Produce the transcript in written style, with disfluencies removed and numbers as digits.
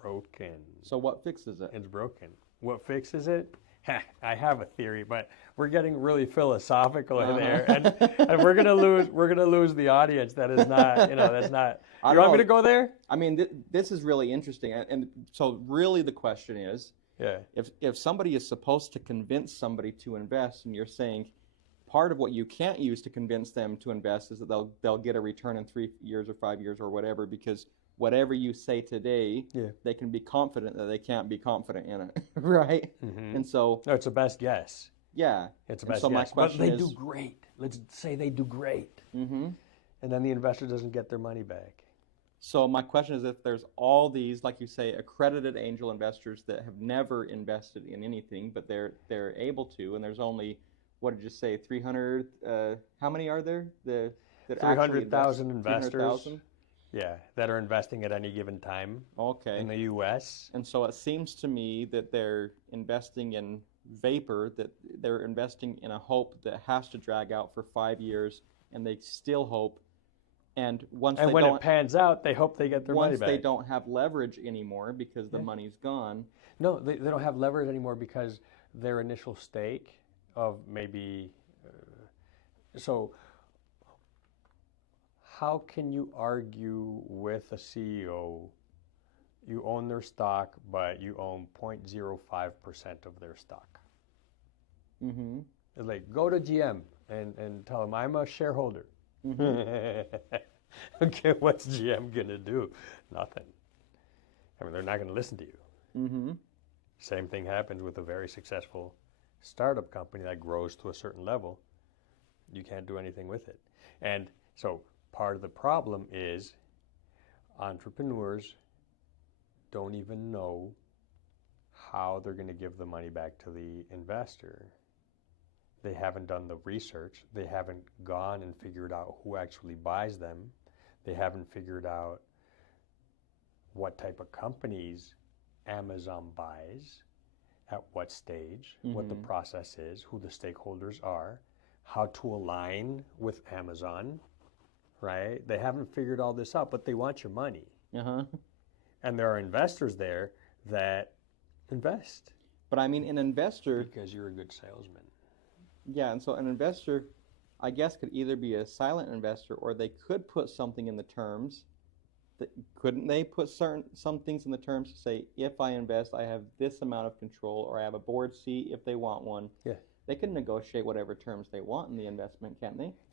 broken. So what fixes it? It's broken. What fixes it? I have a theory, but we're getting really philosophical there, and we're gonna lose the audience. That is not, that's not. You want me to go there? I mean, this is really interesting, and so really the question is, Yeah. if somebody is supposed to convince somebody to invest, and you're saying part of what you can't use to convince them to invest is that they'll get a return in 3 years or 5 years or whatever, because whatever you say today, they can be confident that they can't be confident in it, right? Mm-hmm. And so no, it's a best guess. Yeah, it's a best so guess. my question but they is, do great. Let's say they do great, mm-hmm. and then the investor doesn't get their money back. So my question is, if there's all these, like you say, accredited angel investors that have never invested in anything, but they're able to, and there's only, what did you say, 300? How many are there? 300,000 investors. 300,000? Yeah, that are investing at any given time. Okay. In the U.S. And so it seems to me that they're investing in vapor, that they're investing in a hope that has to drag out for 5 years, and they still hope. And when it pans out, they hope they get their money back. Once they don't have leverage anymore because the money's gone. No, they don't have leverage anymore because their initial stake of maybe. So how can you argue with a CEO? You own their stock, but you own 0.05% of their stock. Mm-hmm. It's like, go to GM and tell them I'm a shareholder. Mm-hmm. Okay, what's GM gonna do? Nothing. I mean, they're not gonna listen to you. Mm-hmm. Same thing happens with a very successful startup company that grows to a certain level. You can't do anything with it. And so part of the problem is entrepreneurs don't even know how they're going to give the money back to the investor. They haven't done the research. They haven't gone and figured out who actually buys them. They haven't figured out what type of companies Amazon buys, at what stage, what the process is, who the stakeholders are, how to align with Amazon, right? They haven't figured all this out, but they want your money. Uh-huh. And there are investors there that invest. But I mean, an investor... Because you're a good salesman. Yeah, and so an investor, I guess, could either be a silent investor, or they could put something in the terms. Couldn't they put some things in the terms to say, if I invest, I have this amount of control, or I have a board seat if they want one? Yeah. They can negotiate whatever terms they want in the investment, can't they?